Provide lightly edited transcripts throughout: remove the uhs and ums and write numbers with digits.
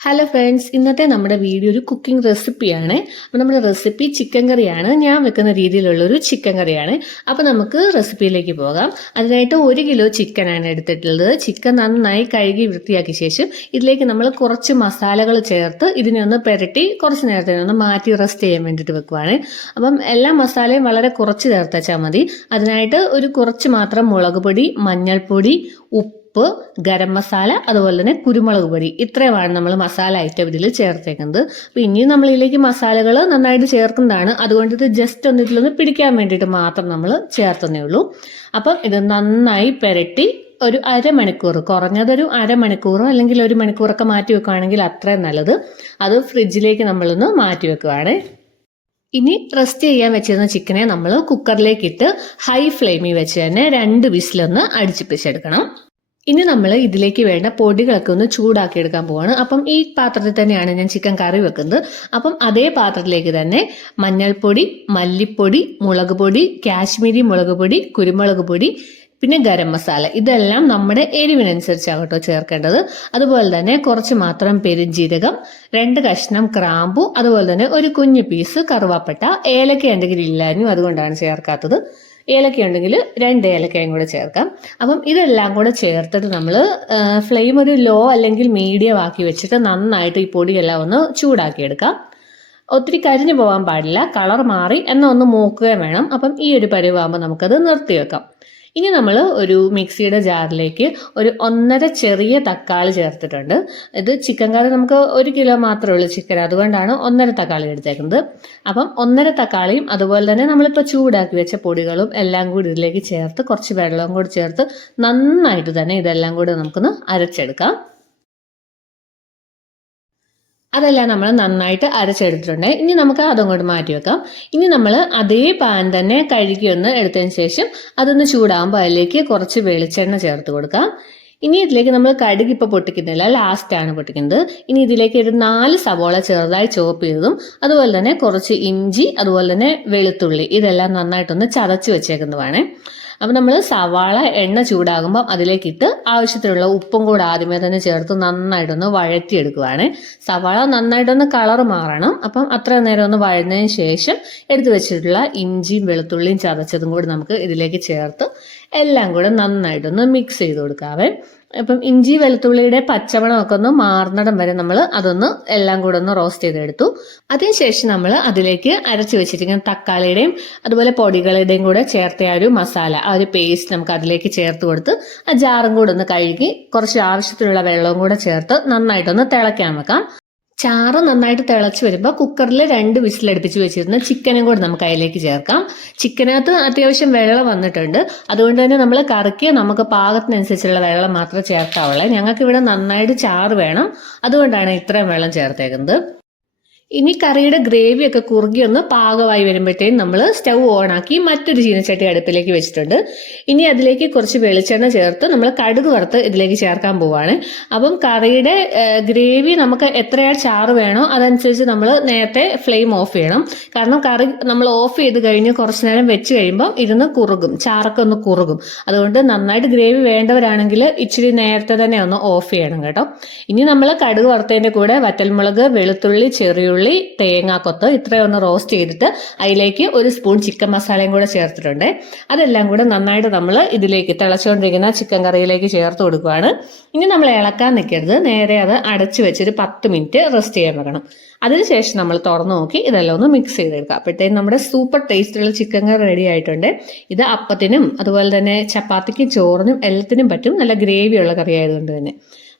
Hello friends, ഇന്നത്തെ നമ്മുടെ video ഒരു കുക്കിംഗ് റെസിപ്പിയാണ്. അപ്പോൾ നമ്മുടെ റെസിപ്പി ചിക്കൻ കറിയാണ്. ഞാൻ വെക്കുന്ന രീതിയിലുള്ളൊരു ചിക്കൻ കറിയാണ്. അപ്പോൾ നമുക്ക് റെസിപ്പിയിലേക്ക് പോകാം. അതിനായിട്ട് 1 കിലോ ചിക്കനാണ് എടുത്തിട്ടുള്ളത്. ചിക്കൻ നന്നായി കഴുകി വൃത്തിയാക്കിയ ശേഷം ഇതിലേക്ക് നമ്മൾ കുറച്ച് മസാലകൾ ചേർത്ത് ഇതിനെ ഒന്ന് പുരട്ടി കുറച്ച് നേരത്തെ ഒന്ന് മാറ്റി റെസ്റ്റ് ചെയ്യാൻ വേണ്ടിയിട്ട് വെക്കുവാണ്. അപ്പം എല്ലാ മസാലയും വളരെ കുറച്ച് ചേർത്താൽ മതി. അതിനായിട്ട് ഒരു കുറച്ച് മാത്രം മുളക് പൊടി, മഞ്ഞൾപ്പൊടി, ഉപ്പ്, ഗരം മസാല, അതുപോലെ തന്നെ കുരുമുളക് പൊടി, ഇത്രയുമാണ് നമ്മൾ മസാല ഐറ്റം ഇതിൽ ചേർത്തേക്കുന്നത്. അപ്പോൾ ഇനിയും നമ്മൾ ഇതിലേക്ക് മസാലകൾ നന്നായിട്ട് ചേർക്കുന്നതാണ്. അതുകൊണ്ട് ഇത് ജസ്റ്റ് ഒന്ന് ഇതിലൊന്ന് പിടിക്കാൻ വേണ്ടിയിട്ട് മാത്രം നമ്മൾ ചേർത്തന്നേ ഉള്ളൂ. അപ്പം ഇത് നന്നായി പുരട്ടി ഒരു അരമണിക്കൂർ, കുറഞ്ഞതൊരു അരമണിക്കൂറോ അല്ലെങ്കിൽ 1 മണിക്കൂറൊക്കെ മാറ്റി വെക്കുകയാണെങ്കിൽ അത്രയും നല്ലത്. അത് ഫ്രിഡ്ജിലേക്ക് നമ്മളൊന്ന് മാറ്റി വെക്കുവാണ്. ഇനി റെസ്റ്റ് ചെയ്യാൻ വെച്ചിരുന്ന ചിക്കനെ നമ്മൾ കുക്കറിലേക്ക് ഇട്ട് ഹൈ ഫ്ലെയിമിൽ വെച്ച് തന്നെ 2 വിസിലൊന്ന് അടിച്ചിപ്പിച്ചെടുക്കണം. ഇനി നമ്മൾ ഇതിലേക്ക് വേണ്ട പൊടികളൊക്കെ ഒന്ന് ചൂടാക്കി എടുക്കാൻ പോവാണ്. അപ്പം ഈ പാത്രത്തിൽ തന്നെയാണ് ഞാൻ ചിക്കൻ കറി വെക്കുന്നത്. അപ്പം അതേ പാത്രത്തിലേക്ക് തന്നെ മഞ്ഞൾപ്പൊടി, മല്ലിപ്പൊടി, മുളക് പൊടി, കാശ്മീരി മുളക് പൊടി, കുരുമുളക് പൊടി, പിന്നെ ഗരം മസാല, ഇതെല്ലാം നമ്മുടെ എരിവിനനുസരിച്ചാകട്ടോ ചേർക്കേണ്ടത്. അതുപോലെ തന്നെ കുറച്ച് മാത്രം പെരുംജീരകം, 2 കഷ്ണം ഗ്രാമ്പു, അതുപോലെ തന്നെ ഒരു കുഞ്ഞു പീസ് കറുവാപ്പട്ട. ഏലക്ക എന്തെങ്കിലും ഇല്ലായിരുന്നു, അതുകൊണ്ടാണ് ചേർക്കാത്തത്. ഏലക്ക ഉണ്ടെങ്കിൽ 2 ഏലക്കയും കൂടെ ചേർക്കാം. അപ്പം ഇതെല്ലാം കൂടെ ചേർത്തിട്ട് നമ്മൾ ഫ്ലെയിം ഒരു ലോ അല്ലെങ്കിൽ മീഡിയം ആക്കി വെച്ചിട്ട് നന്നായിട്ട് ഈ പൊടിയെല്ലാം ഒന്ന് ചൂടാക്കിയെടുക്കാം. ഒത്തിരി കരിഞ്ഞു പോകാൻ പാടില്ല, കളർ മാറി എന്നാൽ ഒന്ന് മൂക്കുകയും വേണം. അപ്പം ഈ ഒരു പരുവാകുമ്പോൾ നമുക്കത് നിർത്തി വെക്കാം. ഇനി നമ്മൾ ഒരു മിക്സിയുടെ ജാറിലേക്ക് ഒരു 1.5 ചെറിയ തക്കാളി ചേർത്തിട്ടുണ്ട്. ഇത് ചിക്കൻ കറി നമുക്ക് 1 കിലോ മാത്രമേ ഉള്ളൂ ചിക്കൻ, അതുകൊണ്ടാണ് 1.5 തക്കാളി എടുത്തേക്കുന്നത്. അപ്പം 1.5 തക്കാളിയും അതുപോലെ തന്നെ നമ്മളിപ്പോൾ ചൂടാക്കി വെച്ച പൊടികളും എല്ലാം കൂടി ഇതിലേക്ക് ചേർത്ത് കുറച്ച് വെള്ളവും കൂടി ചേർത്ത് നന്നായിട്ട് തന്നെ ഇതെല്ലാം കൂടി നമുക്കൊന്ന് അരച്ചെടുക്കാം. അതെല്ലാം നമ്മൾ നന്നായിട്ട് അരച്ചെടുത്തിട്ടുണ്ട്. ഇനി നമുക്ക് അതങ്ങോട്ട് മാറ്റി വെക്കാം. ഇനി നമ്മൾ അതേ പാൻ തന്നെ കഴുകി ഒന്ന് എടുത്തതിന് ശേഷം അതൊന്ന് ചൂടാകുമ്പോൾ അതിലേക്ക് കുറച്ച് വെളിച്ചെണ്ണ ചേർത്ത് കൊടുക്കാം. ഇനി ഇതിലേക്ക് നമ്മൾ കടുക് ഇപ്പോൾ പൊട്ടിക്കുന്നില്ല, ലാസ്റ്റാണ് പൊട്ടിക്കുന്നത്. ഇനി ഇതിലേക്ക് ഒരു 4 സവോള ചെറുതായി ചോപ്പ് ചെയ്തതും അതുപോലെ തന്നെ കുറച്ച് ഇഞ്ചി, അതുപോലെ തന്നെ വെളുത്തുള്ളി, ഇതെല്ലാം നന്നായിട്ടൊന്ന് ചതച്ച് വെച്ചേക്കുന്നതാണ്. അപ്പം നമ്മൾ സവാള എണ്ണ ചൂടാകുമ്പോൾ അതിലേക്കിട്ട് ആവശ്യത്തിനുള്ള ഉപ്പും കൂടെ ആദ്യമേ തന്നെ ചേർത്ത് നന്നായിട്ടൊന്ന് വഴറ്റിയെടുക്കുവാണ്. സവാള നന്നായിട്ടൊന്ന് കളർ മാറണം. അപ്പം അത്ര നേരം ഒന്ന് വഴന്നതിന് ശേഷം എടുത്തു വെച്ചിട്ടുള്ള ഇഞ്ചിയും വെളുത്തുള്ളിയും ചതച്ചതും കൂടി നമുക്ക് ഇതിലേക്ക് ചേർത്ത് എല്ലാം കൂടെ നന്നായിട്ടൊന്ന് മിക്സ് ചെയ്ത് കൊടുക്കാവേ. അപ്പം ഇഞ്ചി വെളുത്തുള്ളിയുടെ പച്ചമണമൊക്കെ ഒന്ന് മാറുന്നിടം വരെ നമ്മൾ അതൊന്ന് എല്ലാം കൂടെ ഒന്ന് റോസ്റ്റ് ചെയ്തെടുത്തു. അതിനുശേഷം നമ്മൾ അതിലേക്ക് അരച്ച് വെച്ചിരിക്കുന്ന തക്കാളിയുടെയും അതുപോലെ പൊടികളുടെയും കൂടെ ചേർത്ത ആ ഒരു മസാല, ആ ഒരു പേസ്റ്റ് നമുക്ക് അതിലേക്ക് ചേർത്ത് കൊടുത്ത് ആ ജാറും കൂടെ ഒന്ന് കഴുകി കുറച്ച് ആവശ്യത്തിനുള്ള വെള്ളവും കൂടെ ചേർത്ത് നന്നായിട്ടൊന്ന് തിളയ്ക്കാൻ വെക്കാം. ചാറ് നന്നായിട്ട് തിളച്ച് വരുമ്പോൾ കുക്കറിൽ 2 വിസിലടുപ്പിച്ച് വെച്ചിരുന്ന ചിക്കനും കൂടെ നമുക്ക് അതിലേക്ക് ചേർക്കാം. ചിക്കനകത്ത് അത്യാവശ്യം വെള്ളം വന്നിട്ടുണ്ട്, അതുകൊണ്ട് തന്നെ നമ്മൾ കറിക്ക് നമുക്ക് പാകത്തിനനുസരിച്ചുള്ള വെള്ളം മാത്രമേ ചേർക്കാവുള്ളൂ. ഞങ്ങൾക്ക് ഇവിടെ നന്നായിട്ട് ചാറ് വേണം, അതുകൊണ്ടാണ് ഇത്രയും വെള്ളം ചേർത്തേക്കുന്നത്. ഇനി കറിയുടെ ഗ്രേവി ഒക്കെ കുറുകി ഒന്ന് പാകമായി വരുമ്പോഴത്തേക്കും നമ്മൾ സ്റ്റൗ ഓണാക്കി മറ്റൊരു ചീനച്ചട്ടി അടുപ്പിലേക്ക് വെച്ചിട്ടുണ്ട്. ഇനി അതിലേക്ക് കുറച്ച് വെളിച്ചെണ്ണ ചേർത്ത് നമ്മൾ കടുക് വറുത്ത് ഇതിലേക്ക് ചേർക്കാൻ പോവാണ്. അപ്പം കറിയുടെ ഗ്രേവി നമുക്ക് എത്രയാണ് ചാറ് വേണോ അതനുസരിച്ച് നമ്മൾ നേരത്തെ ഫ്ലെയിം ഓഫ് ചെയ്യണം. കാരണം കറി നമ്മൾ ഓഫ് ചെയ്ത് കഴിഞ്ഞ് കുറച്ച് നേരം വെച്ച് കഴിയുമ്പോൾ ഇരുന്ന് കുറുകും, ചാറൊക്കെ ഒന്ന് കുറുകും. അതുകൊണ്ട് നന്നായിട്ട് ഗ്രേവി വേണ്ടവരാണെങ്കിൽ ഇച്ചിരി നേരത്തെ തന്നെ ഒന്ന് ഓഫ് ചെയ്യണം കേട്ടോ. ഇനി നമ്മൾ കടുക് വറുത്തതിൻ്റെ കൂടെ വറ്റൽമുളക്, വെളുത്തുള്ളി, ചെറിയുള്ളി, തേങ്ങാക്കൊത്ത് ഇത്രയൊന്ന് റോസ്റ്റ് ചെയ്തിട്ട് അതിലേക്ക് 1 സ്പൂൺ ചിക്കൻ മസാലയും കൂടെ ചേർത്തിട്ടുണ്ട്. അതെല്ലാം കൂടെ നന്നായിട്ട് നമ്മൾ ഇതിലേക്ക് തിളച്ചുകൊണ്ടിരിക്കുന്ന ചിക്കൻ കറിയിലേക്ക് ചേർത്ത് കൊടുക്കുകയാണ്. ഇനി നമ്മൾ ഇളക്കാൻ നിൽക്കരുത്, നേരെ അത് അടച്ചു വെച്ചൊരു 10 മിനിറ്റ് റെസ്റ്റ് ചെയ്യാൻ വെക്കണം. അതിനുശേഷം നമ്മൾ തുറന്നു നോക്കി ഇതെല്ലാം ഒന്ന് മിക്സ് ചെയ്തെടുക്കാം. അപ്പോഴത്തേക്കും നമ്മുടെ സൂപ്പർ ടേസ്റ്റുള്ള ചിക്കൻ കറി റെഡി ആയിട്ടുണ്ട്. ഇത് അപ്പത്തിനും അതുപോലെ തന്നെ ചപ്പാത്തിക്കും ചോറിനും എല്ലാത്തിനും പറ്റും, നല്ല ഗ്രേവിയുള്ള കറി ആയതുകൊണ്ട് തന്നെ.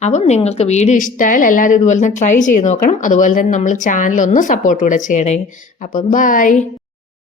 അപ്പം നിങ്ങൾക്ക് വീഡിയോ ഇഷ്ടമായാൽ എല്ലാവരും ഇതുപോലെ തന്നെ ട്രൈ ചെയ്ത് നോക്കണം. അതുപോലെ തന്നെ നമ്മൾ ചാനൽ ഒന്ന് സപ്പോർട്ട് കൂടെ ചെയ്യണേ. അപ്പം ബൈ.